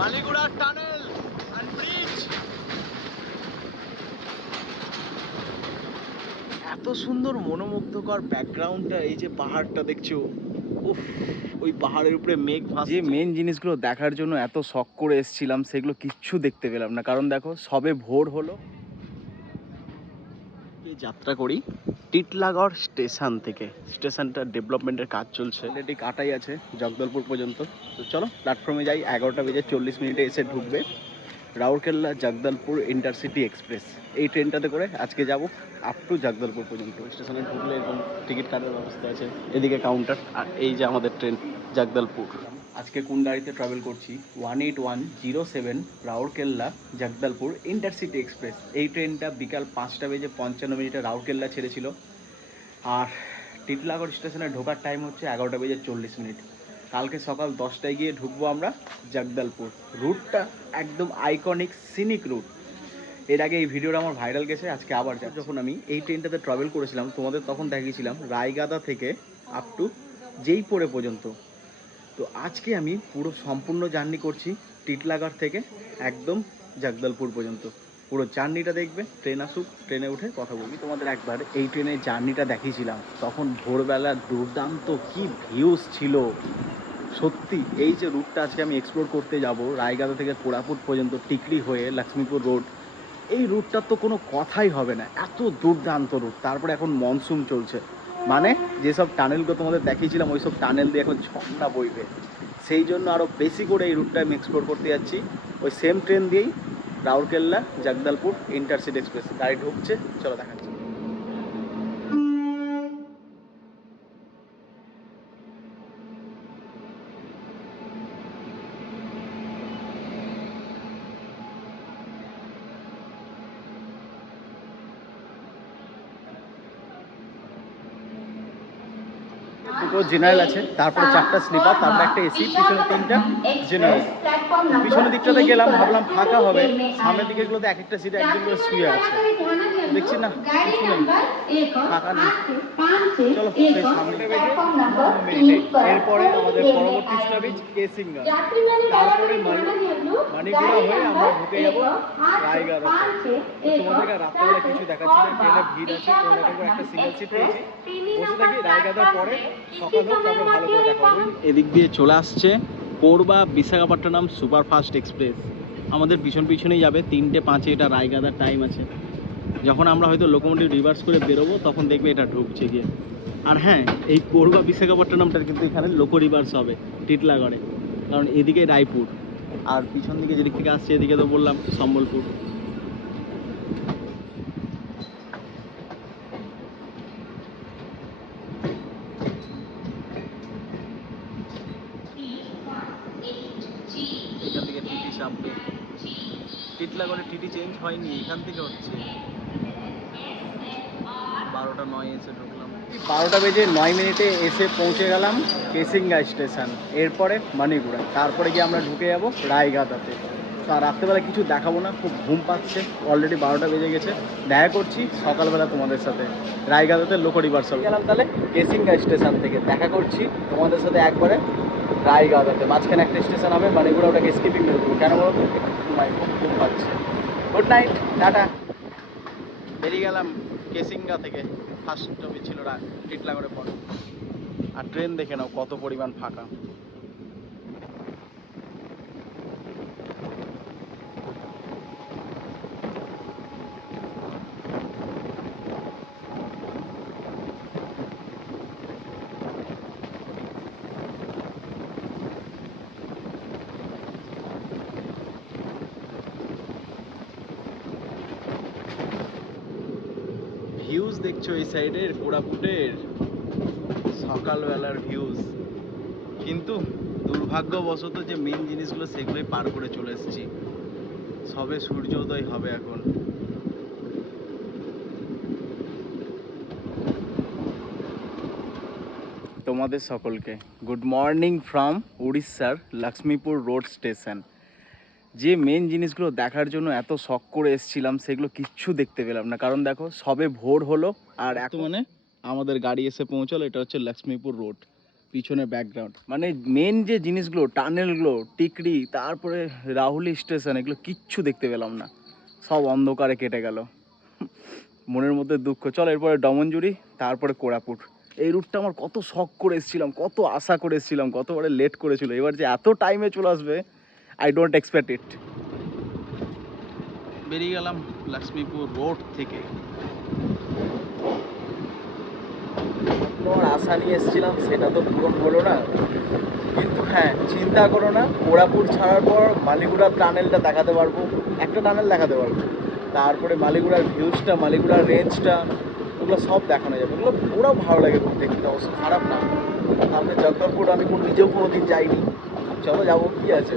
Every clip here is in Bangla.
Maliguda tunnel and bridge. এত সুন্দর মনোমুগ্ধকর ব্যাকগ্রাউন্ডটা এই যে পাহাড়টা দেখছ উফ ওই পাহাড়ের উপরে মেঘ ভাসছে যে মেন জিনিসগুলো দেখার জন্য এত শখ করে এসেছিলাম সেগুলো কিচ্ছু দেখতে পেলাম না কারণ দেখো সবে ভোর হলো যাত্রা করি টিটলাগড় স্টেশন থেকে। স্টেশনটা ডেভেলপমেন্টের কাজ চলছে। অলরেডি কাটাই আছে, জগদলপুর পর্যন্ত। তো চলো প্ল্যাটফর্মে যাই, এগারোটা বেজে চল্লিশ মিনিটে এসে ঢুকবে। Rourkela Jagdalpur intercity express. এই ট্রেনটাতে করে আজকে যাব আপ টু জগদলপুর পর্যন্ত। স্টেশনে ঢুকলে এরকম টিকিট কাটার ব্যবস্থা আছে, এদিকে কাউন্টার আর এই যে আমাদের ট্রেন জগদলপুর। আজকে কোন গাড়িতে ট্রাভেল করছি? One eight one zero seven Rourkela Jagdalpur intercity express. এই ট্রেনটা বিকাল পাঁচটা বেজে পঞ্চান্ন মিনিটে রাউরকেল্লা ছেড়েছিল। আর টিটলাগড় স্টেশনে ঢোকার টাইম হচ্ছে এগারোটা বেজে চল্লিশ মিনিট। কালকে সকাল দশটায় গিয়ে ঢুকবো আমরা জগদলপুর। রুটটা একদম আইকনিক সিনিক রুট এর আগে এই ভিডিওটা আমার ভাইরাল গেছে, আজকে আবার যখন আমি এই ট্রেনটাতে ট্রাভেল করেছিলাম, তোমাদের তখন দেখিয়েছিলাম, রায়গাদা থেকে আপ টু যেইপুরে পর্যন্ত। তো আজকে আমি পুরো সম্পূর্ণ জার্নি করছি টিটলাগড় থেকে একদম জগদলপুর পর্যন্ত। পুরো জার্নিটা দেখবে ট্রেন আসুক ট্রেনে উঠে কথা বলবি। তোমাদের একবার এই ট্রেনের জার্নিটা দেখিয়েছিলাম। তখন ভোরবেলা দুর্দান্ত কি ভিউজ ছিল। সত্যি, এই যে রুটটা আজকে আমি এক্সপ্লোর করতে যাব, রায়গাদা থেকে কোরাপুট পর্যন্ত, টিকরি হয়ে লক্ষ্মীপুর রোড এই রুটটার তো কোনো কথাই হবে না। এত দুর্দান্ত রুট তারপরে এখন মনসুন চলছে। মানে যেসব টানেলগুলো তোমাদের দেখিয়েছিলাম ওই সব টানেল দিয়ে এখন ঝর্ণা বইবে। সেই জন্য আরও বেশি করে এই রুটটা আমি এক্সপ্লোর করতে যাচ্ছি। ওই সেম ট্রেন দিয়েই রাউরকেল্লা জগদলপুর ইন্টারসিটি এক্সপ্রেস। গাড়ি ঢুকছে চলো দেখাচ্ছি। দুটো জেনারেল আছে তারপরে চারটা স্লিপার তারপরে একটা এসি পিছনে তিনটা জেনারেল পিছনের দিকটাতে গেলাম ভাবলাম ফাঁকা হবে। সামনের দিকে গুলোতে এক একটা সিটে একজন করে শুয়ে আছে। দেখছি না? কিছু নেই। ফাঁকা নেই। চলো সেই সামনে এরপরে আমাদের পরবর্তী স্টপেজ কেসিঙ্গা তারপরে মানি- মানিগুড়া হয়ে আমরা ঢুকে যাব রায়গড়াতে তোমাদেরকে রাত্রেবেলা কিছু দেখাচ্ছি না ট্রেনে ভিড় আছে কোনো রকম একটা সিঙ্গেল সিট পেয়েছি বসে থাকি রায়গাদার পরে। এদিক দিয়ে চলে আসছে কোরবা বিশাখাপট্টনম সুপারফাস্ট এক্সপ্রেস। আমাদের পিছন পিছনেই যাবে, তিনটে পাঁচে এটা রায়গাদার টাইম আছে। যখন আমরা হয়তো লোকোমোটিভ রিভার্স করে বেরোবো, তখন দেখবে এটা ঢুকছে গিয়ে। আর হ্যাঁ এই কোরবা বিশাখাপট্টনমটার কিন্তু এখানে লোকো রিভার্স হবে, টিটলাগড়ে। কারণ এদিকে রায়পুর। আর পিছন দিকে যেদিক থেকে আসছে, এদিকে তো বললাম, সম্বলপুর। টিটলাগড়ে টিটি চেঞ্জ হয়নি এখান থেকে হচ্ছে। বারোটা নয় এসে ঢুকলাম। বারোটা বেজে নয় মিনিটে এসে পৌঁছে গেলাম কেসিঙ্গা স্টেশন এরপরে মানিগুড়া তারপরে গিয়ে আমরা ঢুকে যাব রায়গাদাতে। তো আর রাত্রেবেলা কিছু দেখাবো না খুব ঘুম পাচ্ছে অলরেডি বারোটা বেজে গেছে। দেখা করছি সকালবেলা তোমাদের সাথে। রায়গাদাতে লোকো রিভার্সাল গেলাম তাহলে কেসিঙ্গা স্টেশন থেকে। দেখা করছি তোমাদের সাথে একবারে। রায়গাদাতে মাঝখানে একটা স্টেশন হবে মানিগুড়া ওটাকে স্কিপিং করে দেবো। কেন বলো তো? ঘুম পাচ্ছে। Good night tata. বেরিয়ে গেলাম কেসিঙ্গা থেকে। ফার্স্ট জমি ছিল টিটলাগড়ে পড়ে আর ট্রেন দেখে নাও কত পরিমাণ ফাঁকা ভিউজ দেখছ এই সাইডের কোরাপুটের সকালবেলার ভিউজ কিন্তু দুর্ভাগ্যবশত যে মেন জিনিসগুলো সেগুলোই পার করে চলে এসেছি। সবে সূর্যোদয় হবে এখন। তোমাদের সকলকে গুড মর্নিং ফ্রম উড়িষ্যার লক্ষ্মীপুর রোড স্টেশন যে মেন জিনিসগুলো দেখার জন্য এত শখ করে এসেছিলাম সেগুলো কিচ্ছু দেখতে পেলাম না। কারণ দেখো সবে ভোর হলো আর এখন মানে আমাদের গাড়ি এসে পৌঁছালো এটা হচ্ছে লক্ষ্মীপুর রোড পিছনে ব্যাকগ্রাউন্ড মানে মেন যে জিনিসগুলো টানেলগুলো টিকরি তারপরে রাহুলি স্টেশন এগুলো কিচ্ছু দেখতে পেলাম না। সব অন্ধকারে কেটে গেল। মনের মধ্যে দুঃখ। চল এরপরে ডমনজুরি তারপরে কোরাপুট। এই রুটটা আমার কত শখ করে এসেছিলাম কত আশা করে এসেছিলাম কতবারে লেট করেছিল। এবার যে এত টাইমে চলে আসবে আই ডোন্ট এক্সপেক্ট ইট বেরিয়ে গেলাম লক্ষ্মীপুর রোড থেকে। তোমার আশা নিয়ে এসেছিলাম সেটা তো পূরণ হলো না। কিন্তু হ্যাঁ চিন্তা করো না কোরাপুর ছাড়ার পর মালিগুড়ার টানেলটা দেখাতে পারব। একটা টানেল দেখাতে পারব। তারপরে মালিগুড়ার ভিউজটা মালিগুড়ার রেঞ্জটা ওগুলো সব দেখানো যাবে। ওগুলো পুরো ভালো লাগে দেখতে অবশ্য খারাপ না। তারপরে জগদলপুর আমি কোনো নিজেও কোনো দিন যাইনি। চলো যাব কি আছে?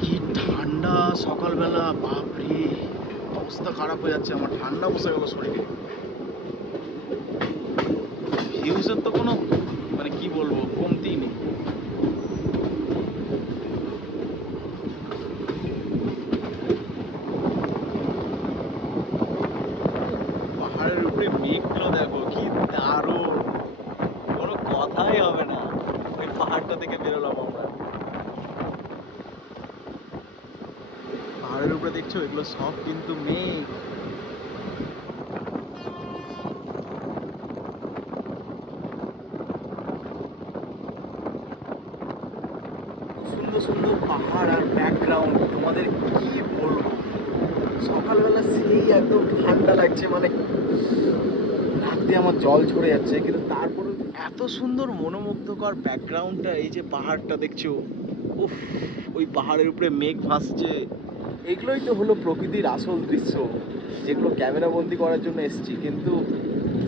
কি? ঠান্ডা সকালবেলা, বাপরে! অবস্থা খারাপ হয়ে যাচ্ছে আমার, ঠান্ডা বসে গেল শরীরে। ভিউজের তো কোনো মানে কি বলব কমতি নেই পাহাড়ের উপরে মেঘগুলো দেখো কি দারুণ কোনো কথাই হবে না ওই পাহাড়টা থেকে বেরোলাম আমরা উপরে দেখছ, এগুলো সব কিন্তু মেঘ সুন্দর সুন্দর পাহাড় আর ব্যাকগ্রাউন্ড তোমাদের কি বলব? সকালবেলা সেই একদম ঠান্ডা লাগছে মানে রাতে আমার জল ঝরে যাচ্ছে, কিন্তু তারপরে এত সুন্দর মনোমুগ্ধকর ব্যাকগ্রাউন্ডটা এই যে পাহাড়টা দেখছ, উফ, ওই পাহাড়ের উপরে মেঘ ভাসছে। এগুলোই তো হলো প্রকৃতির আসল দৃশ্য, যেগুলো ক্যামেরা বন্দি করার জন্য এসেছি। কিন্তু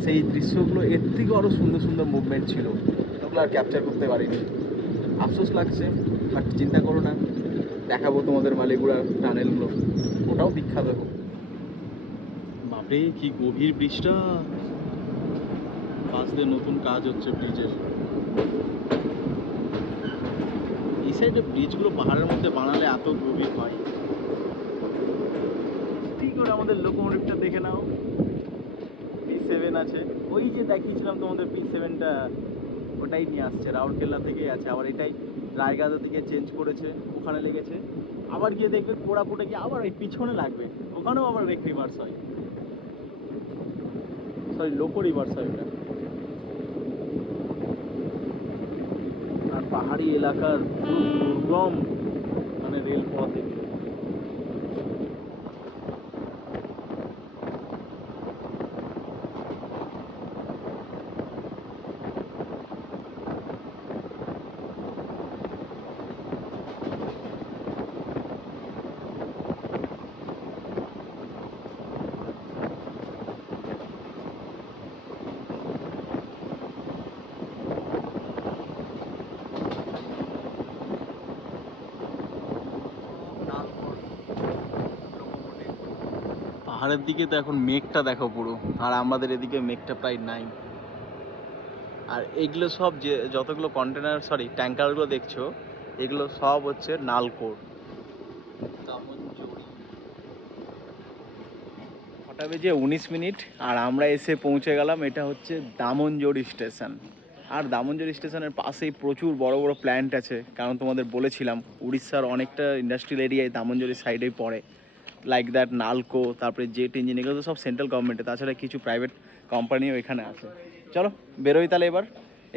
সেই দৃশ্যগুলো এর থেকে আরও সুন্দর সুন্দর মুভমেন্ট ছিল, ওগুলো আর ক্যাপচার করতে পারিনি। আফসোস লাগছে বাট চিন্তা করো না, দেখাবো তোমাদের মালিগুড়ার টানেলগুলো ওটাও বিখ্যাত। বাপরে, কি গভীর ব্রিজটা। দিয়ে নতুন কাজ হচ্ছে ব্রিজের। এই সাইডে ব্রিজগুলো পাহাড়ের মধ্যে বানালে এত গভীর হয়। করে আমাদের লোকোমোটিভটা দেখে নাও। পি সেভেন আছে। ওই যে দেখিয়েছিলাম তোমাদের পি সেভেনটা ওটাই নিয়ে আসছে রাউরকেল্লা থেকেই আছে। আবার এটাই রায়গাদা থেকে চেঞ্জ করেছে, ওখানে লেগেছে। আবার গিয়ে দেখবে কোরাপুটে গিয়ে আবার এই পিছনে লাগবে। ওখানেও আবার রেক রিভার্স হয়। সরি লোকো রিভার্স হয় ওটা। আর পাহাড়ি এলাকার দুর্গম মানে রেলপথ এগুলো। পাহাড়ের দিকে তো এখন মেঘটা দেখো পুরো। আর আমাদের এদিকে মেঘটা প্রায় নাই। আর এগুলো সব যে যতগুলো কন্টেনার সরি ট্যাঙ্কারগুলো দেখছ এগুলো সব হচ্ছে নালকোর। ছটা বেজে উনিশ মিনিট আর আমরা এসে পৌঁছে গেলাম এটা হচ্ছে দামনজোড়ি স্টেশন। আর দামনজোড়ি স্টেশনের পাশেই প্রচুর বড় বড় প্ল্যান্ট আছে কারণ তোমাদের বলেছিলাম উড়িষ্যার অনেকটা ইন্ডাস্ট্রিয়াল এরিয়ায় দামনজোড়ি সাইডেই পড়ে। লাইক দ্যাট নালকো তারপরে জেট ইঞ্জিন, এগুলো তো সব সেন্ট্রাল গভর্নমেন্টে তাছাড়া কিছু প্রাইভেট কোম্পানিও এখানে আছে। চলো, বেরোই তাহলে এবার।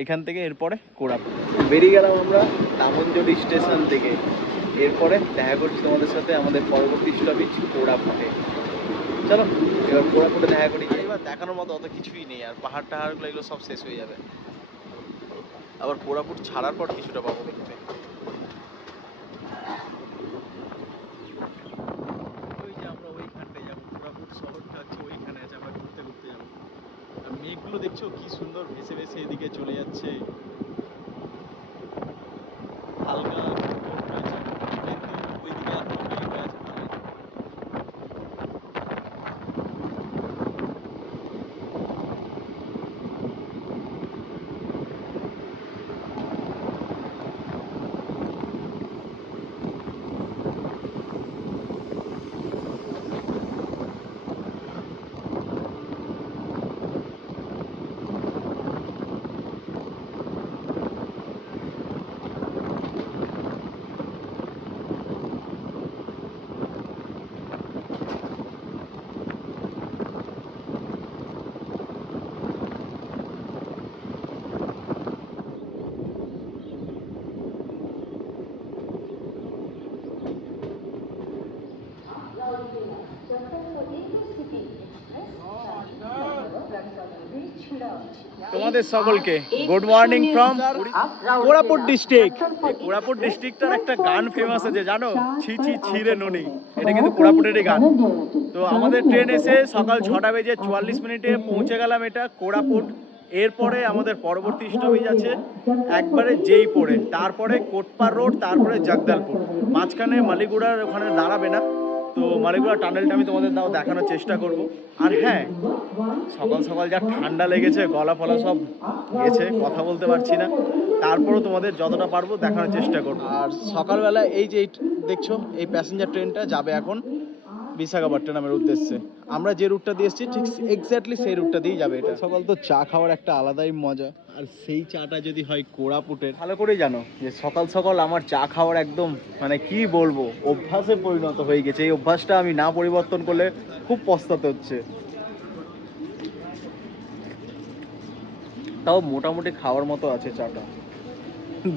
এখান থেকে এরপরে কোরাপুট। বেরিয়ে গেলাম আমরা দামনজোড়ি স্টেশন থেকে। এরপরে দেখা করছি তোমাদের সাথে আমাদের পরবর্তী স্টপেজ কোরাপুটে। চলো, এবার কোরাপুটে দেখা করি। এবার দেখানোর মতো অত কিছুই নেই, আর পাহাড় টাহাড়গুলো এগুলো সব শেষ হয়ে যাবে। আবার কোরাপুট ছাড়ার পর কিছুটা পাবো। দেখতে ওই যে আমরা ওইখানটায় যাব কোরাপুট শহরটা আছে ওইখানে আছে আমরা ঘুরতে ঘুরতে যাব। আর মেঘগুলো দেখছ, কি সুন্দর ভেসে ভেসে এদিকে চলে যাচ্ছে। হালকা তোমাদের সকলকে। Good morning from Koraput district Koraput ডিস্ট্রিক্টটার একটা গান ফেমাস আছে জানো? ছি ছি ছিরে ননি। এটা কিন্তু কোরাপুটেরই গান। তো আমাদের ট্রেন এসে সকাল ছটা বেজে চুয়াল্লিশ মিনিটে পৌঁছে গেলাম এটা কোরাপুট। এরপরে আমাদের পরবর্তী স্টপেজ আছে একবারে যেই পড়ে তারপরে কোটপার রোড তারপরে জগদলপুর। মাঝখানে মালিগুড়ার ওখানে দাঁড়াবে না। তো মালিগুড়া টানেলটা আমি তোমাদের তাও দেখানোর চেষ্টা করব। আর হ্যাঁ সকাল সকাল যা ঠান্ডা লেগেছে, গলা ফলা সব গেছে, কথা বলতে পারছি না। তারপরও তোমাদের যতটা পারব দেখানোর চেষ্টা করব। আর সকালবেলা এই যে দেখছ, এই প্যাসেঞ্জার ট্রেনটা যাবে এখন। বিশাখাপট্টনমের উদ্দেশ্যে। আমরা যে রুটটা দিয়ে এসেছি ঠিক এক্স্যাক্টলি সেই রুটটা দিয়েই যাবে এটা। সকাল তো চা খাওয়ার একটা আলাদাই মজা। আর সেই চাটা যদি হয় কোড়াপুটের ভালো করেই জানো যে সকাল সকাল আমার চা খাওয়ার একদম মানে কি বলব অভ্যাসে পরিণত হয়ে গেছে। এই অভ্যাসটা আমি না পরিবর্তন করলে খুব পস্তাতে হচ্ছে। তাও মোটামুটি খাওয়ার মতো আছে চাটা।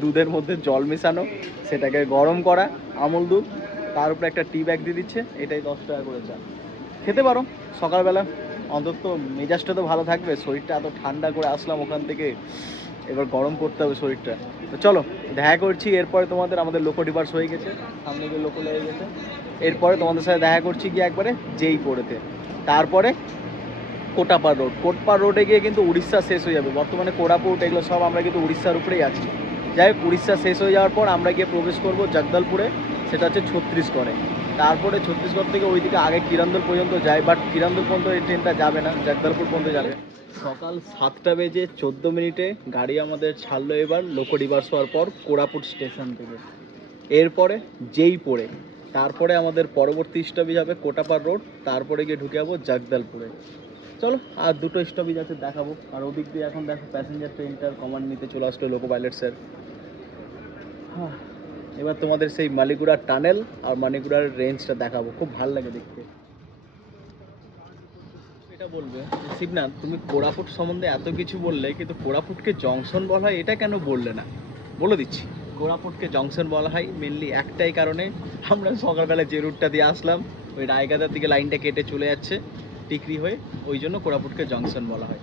দুধের মধ্যে জল মেশানো সেটাকে গরম করা আমল দুধ তার উপরে একটা টি ব্যাগ দিয়ে দিচ্ছে, এটাই দশ টাকা করে চা। খেতে পারো, সকালবেলা অন্তত মেজাজটা তো ভালো থাকবে, শরীরটা এত ঠান্ডা করে আসলাম ওখান থেকে, এবার গরম করতে হবে শরীরটা। তো চলো, দেখা করছি, এরপরে তোমাদের আমাদের লোকো ডিভার্স হয়ে গেছে, সামনে গিয়ে লোকো লেগে গেছে। এরপরে তোমাদের সাথে দেখা করছি গিয়ে একবারে যেই পড়েতে। তারপরে কোটাপাড় রোড কোটপাড় রোডে গিয়ে কিন্তু উড়িষ্যা শেষ হয়ে যাবে। বর্তমানে কোরাপুট, এগুলো সব আমরা কিন্তু উড়িষ্যার উপরেই আছি। যাই হোক, উড়িষ্যা শেষ হয়ে যাওয়ার পর আমরা গিয়ে প্রবেশ করব জগদলপুরে। সেটা হচ্ছে ছত্রিশগড়ে তারপরে ছত্রিশগড় থেকে ওইদিকে আগে কিরন্দল পর্যন্ত যায় বাট কিরন্দল পর্যন্ত এই ট্রেনটা যাবে না জগদলপুর পর্যন্ত যাবে। সকাল সাতটা বেজে চোদ্দ মিনিটে গাড়ি আমাদের ছাড়লো এবার লোকো ডিভার্স হওয়ার পর কোরাপুট স্টেশন থেকে। এরপরে যেই পড়ে তারপরে আমাদের পরবর্তী স্টপেজ হবে কোটাপাড় রোড তারপরে গিয়ে ঢুকে যাব জগদলপুরে। চলো আর দুটো স্টপেজ আছে দেখাবো। আর ওদিক দিয়ে এখন দেখো প্যাসেঞ্জার ট্রেনটার কমান্ড নিতে চলে আসলো লোকো পাইলটসের হ্যাঁ, এবার তোমাদের সেই মালিগুড়ার টানেল আর মালিগুড়ার রেঞ্জটা দেখাবো। খুব ভালো লাগে দেখতে। এটা বলবে, শিবনাথ, তুমি কোরাপুট সম্বন্ধে এত কিছু বললে, কিন্তু কোরাপুটকে জংশন বলা হয়, এটা কেন বললে না? বলে দিচ্ছি। কোরাপুটকে জংশন বলা হয় মেনলি একটাই কারণে। আমরা সকালবেলা যে রুটটা দিয়ে আসলাম, ওই রায়গাদার দিকে লাইনটা কেটে চলে যাচ্ছে টিকরি হয়ে। ওই জন্য কোরাপুটকে জংশন বলা হয়।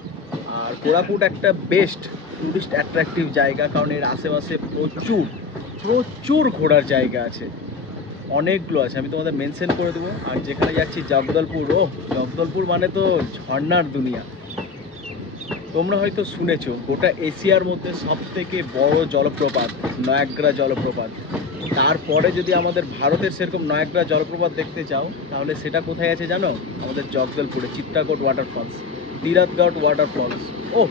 আর কোরাপুট একটা বেস্ট টুরিস্ট অ্যাট্রাকটিভ জায়গা, কারণ এর আশেপাশে প্রচুর প্রচুর ঘোরার জায়গা আছে। অনেকগুলো আছে। আমি তোমাদের মেনশন করে দেবো। আর যেখানে যাচ্ছি, জগদলপুর ও জগদলপুর মানে তো ঝর্ণার দুনিয়া। তোমরা হয়তো শুনেছো, গোটা এশিয়ার মধ্যে সব থেকে বড় জলপ্রপাত নয়াগ্রা জলপ্রপাত। তারপরে যদি আমাদের ভারতের সেরকম নয়াগ্রা জলপ্রপাত দেখতে চাও, তাহলে সেটা কোথায় আছে জানো? আমাদের জগদলপুরে, চিত্রাকোট ওয়াটারফলস তীরাথগড় ওয়াটারফলস ও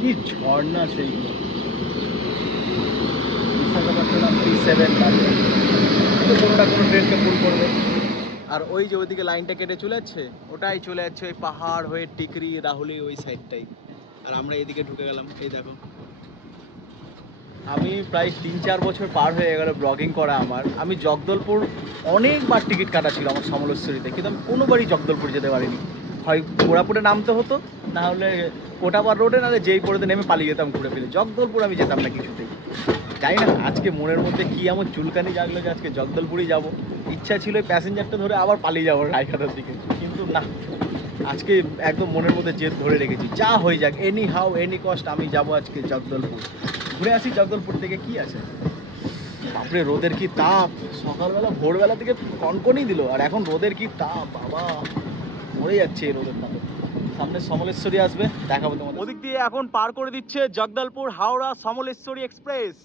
কি ঝর্ণা সেইগুলো। ট্রেনকে পুল করবে আর ওই যে ওইদিকে লাইনটা কেটে চলে যাচ্ছে, ওটাই চলে যাচ্ছে ওই পাহাড় হয়ে টিকরি, রাহুলি ওই সাইডটাই আর আমরা এদিকে ঢুকে গেলাম, এই দেখো। আমি প্রায় তিন চার বছর পার হয়ে গেল ব্লগিং করা আমার। আমি জগদলপুর অনেকবার টিকিট কাটা ছিল আমার সমলেশ্বরীতে কিন্তু আমি কোনোবারই জগদলপুর যেতে পারিনি। হয় কোরাপুরে নামতে হতো, না হলে রোডে নাহলে যেই পড়েতে নেমে পালিয়ে যেতাম ঘুরে ফিরে। জগদলপুর আমি যেতাম না কিছুতেই। জানি না আজকে মনের মধ্যে কি এমন চুলকানি জাগলো যে আজকে জগদলপুরই যাব। ইচ্ছা ছিল প্যাসেঞ্জারটা ধরে আবার পালিয়ে যাব রায়খাতার দিকে। কিন্তু না, আজকে একদম মনের মধ্যে জেদ ধরে রেখেছি। যা হয়ে যাক এনি হাউ এনি কস্ট আমি যাব আজকে জগদলপুর। ঘুরে আসি জগদলপুর থেকে, কি আছে? বাপরে, রোদের কি তাপ? সকালবেলা, ভোরবেলা থেকে কনকনই দিল, আর এখন রোদের কি তাপ? বাবা, মরে যাচ্ছে এই রোদের তাপে। সামনে সমলেশ্বরী আসবে, দেখাবো তোমাদের। ওদিক দিয়ে এখন পার করে দিচ্ছে জগদলপুর হাওড়া সমলেশ্বরী এক্সপ্রেস।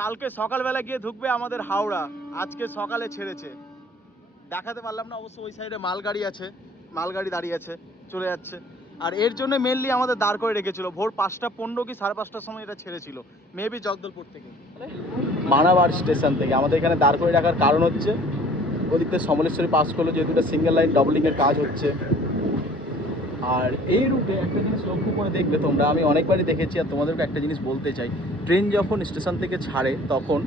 কালকে সকালবেলা গিয়ে ঢুকবে আমাদের হাওড়া। আজকে সকালে ছেড়েছে। দেখাতে পারলাম না, অবশ্য ওই সাইডে মালগাড়ি আছে। মালগাড়ি দাঁড়িয়ে আছে, চলে যাচ্ছে। আর এর জন্য মেনলি আমাদের দাঁড় করে রেখেছিল। ভোর পাঁচটা পনেরো কি সাড়ে পাঁচটার সময় এটা ছেড়েছিল। মেবি জগদলপুর থেকে। মানাবার স্টেশন থেকে। আমাদের এখানে দাঁড় করে রাখার কারণ হচ্ছে, ওদিক সমলেশ্বরী পাস করল, যেহেতু সিঙ্গেল লাইন ডবলিংয়ের কাজ হচ্ছে। আর এই রুটে একটা জিনিস লক্ষ্য করে দেখবে তোমরা, আমি অনেকবারই দেখেছি আর তোমাদেরকে একটা জিনিস বলতে চাই। ট্রেন যখন স্টেশন থেকে ছাড়ে, তখন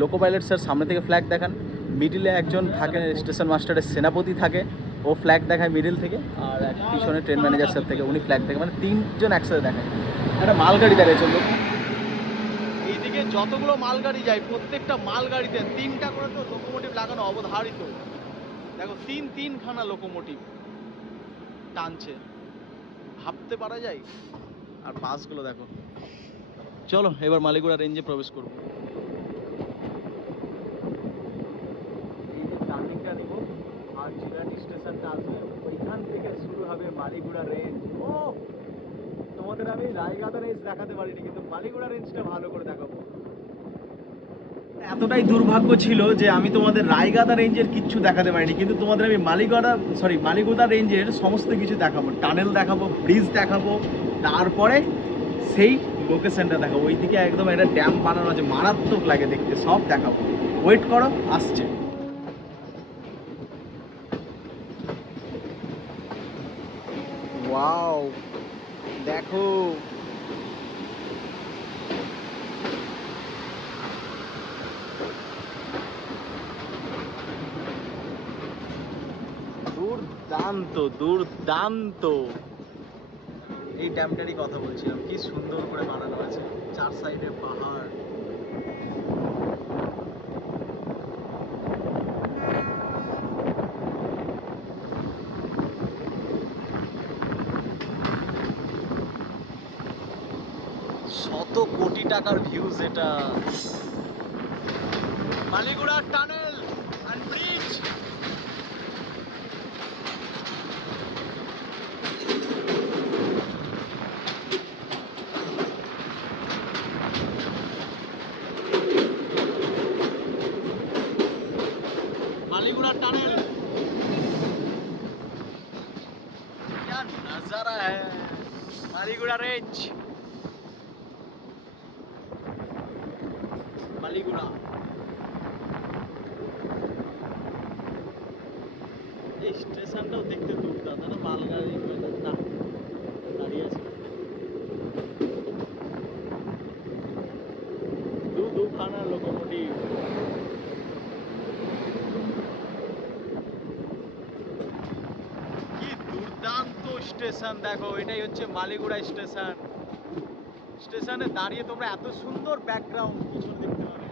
লোকো পাইলট স্যার সামনে থেকে ফ্ল্যাগ দেখান। মিডিলে একজন থাকে স্টেশন মাস্টারের সেনাপতি থাকে। ও ফ্ল্যাগ দেখায় মিডিল থেকে আর এক পিছনে ট্রেন ম্যানেজার স্যার থেকে, উনি ফ্ল্যাগ দেখে মানে তিনজন একসাথে দেখায়। একটা মালগাড়ি দাঁড়িয়ে চলল। এইদিকে যতগুলো মালগাড়ি যায়, প্রত্যেকটা মালগাড়িতে তিনটা করে তো লোকোমোটিভ লাগানো অবধারিত। দেখো, তিন তিনখানা লোকোমোটিভ টানছে। ভাবতে পারা যায়। আর বাসগুলো দেখো। চলো, এবার মালিগুড়া রেঞ্জে প্রবেশ করব। টার্নিংটা আর স্টেশনটা আসবে, ওইখান থেকে শুরু হবে মালিগুড়া রেঞ্জ ও, তোমাদের আমি রায়গাদা রেঞ্জ দেখাতে পারিনি, কিন্তু মালিগুড়া রেঞ্জটা ভালো করে দেখাবো। এতটাই দুর্ভাগ্য ছিল যে আমি তোমাদের রায়গাদা রেঞ্জের কিচ্ছু দেখাতে পারিনি, কিন্তু তোমাদের আমি মালিগড়া সরি মালিগোদা রেঞ্জের সমস্ত কিছু দেখাবো। টানেল দেখাবো ব্রিজ দেখাবো, তারপরে সেই লোকেশনটা দেখাবো। ওইদিকে একদম একটা ড্যাম বানানো আছে, মারাত্মক লাগে দেখতে, সব দেখাবো। ওয়েট করো, আসছে ওয়াও দেখো দুর্দান্ত দুর্দান্ত। এই ড্যামটারই কথা বলছিলাম, কি সুন্দর করে বানানো আছে, চার সাইডে পাহাড়। শত কোটি টাকার ভিউজ এটা। মালিগুড়া টানেল arrange স্টেশন দেখো এটাই হচ্ছে মালিগুড়া স্টেশন। স্টেশনে দাঁড়িয়ে তোমরা এত সুন্দর ব্যাকগ্রাউন্ড পিছন দেখতে পাবে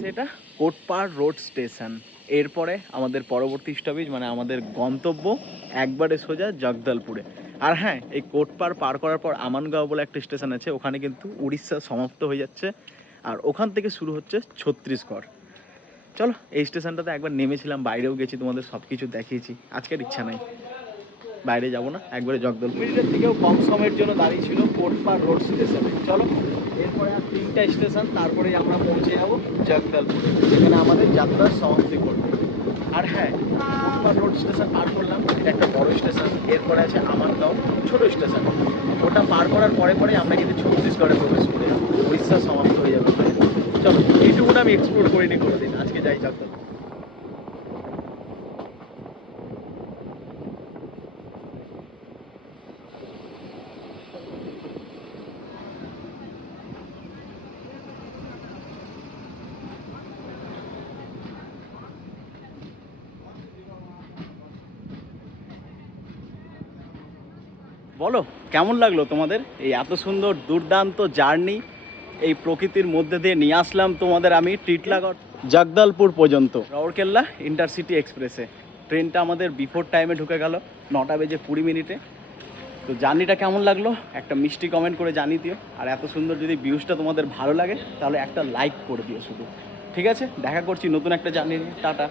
সেটা কোটপাড় রোড স্টেশন। এরপরে আমাদের পরবর্তী স্টপেজ মানে আমাদের গন্তব্য একবারে সোজা জগদলপুরে। আর হ্যাঁ এই কোটপাড় পার করার পর আমানগাঁও বলে একটা স্টেশন আছে, ওখানে কিন্তু উড়িষ্যা সমাপ্ত হয়ে যাচ্ছে। আর ওখান থেকে শুরু হচ্ছে ছত্রিশগড় চলো, এই স্টেশনটাতে একবার নেমেছিলাম, বাইরেও গেছি, তোমাদের সব কিছু দেখিয়েছি। আজকের ইচ্ছা নাই। বাইরে যাব না, একবারে জগদলপুর। থেকেও কম সময়ের জন্য দাঁড়িয়ে ছিল কোটপাড় রোড স্টেশনে চলো। এরপরে আর তিনটা স্টেশন তারপরে আমরা পৌঁছে যাব জগদলপুরে, যেখানে আমাদের যাত্রার সমাপ্তি করবে আর হ্যাঁ রোড স্টেশন পার করলাম, এটা একটা বড় স্টেশন এরপরে আছে আমানগাঁও ছোট স্টেশন ওটা পার করার পরে পরে আমরা কিন্তু ছত্তিশগড়ে প্রবেশ করে। উড়িষ্যা সমাপ্ত হয়ে যাবে। চলো, এইটুকুটা আমি এক্সপ্লোর করে কোনোদিন করে দিন আজকে যাই জগদলপুর। বলো কেমন লাগল তোমাদের? এই এত সুন্দর দুর্দান্ত জার্নি এই প্রকৃতির মধ্যে দিয়ে নিয়ে আসলাম তোমাদের আমি টিটলাগড়। জগদলপুর পর্যন্ত। রাউরকেল্লা ইন্টারসিটি এক্সপ্রেসে। ট্রেনটা আমাদের বিফোর টাইমে ঢুকে গেল নটা বেজে কুড়ি মিনিটে। তো জার্নিটা কেমন লাগল? একটা মিষ্টি কমেন্ট করে জানিয়ে দিও। আর এত সুন্দর যদি ভিউজটা তোমাদের ভালো লাগে তাহলে একটা লাইক করে দিও শুধু। ঠিক আছে? দেখা করছি নতুন একটা জার্নি নিয়ে। টাটা।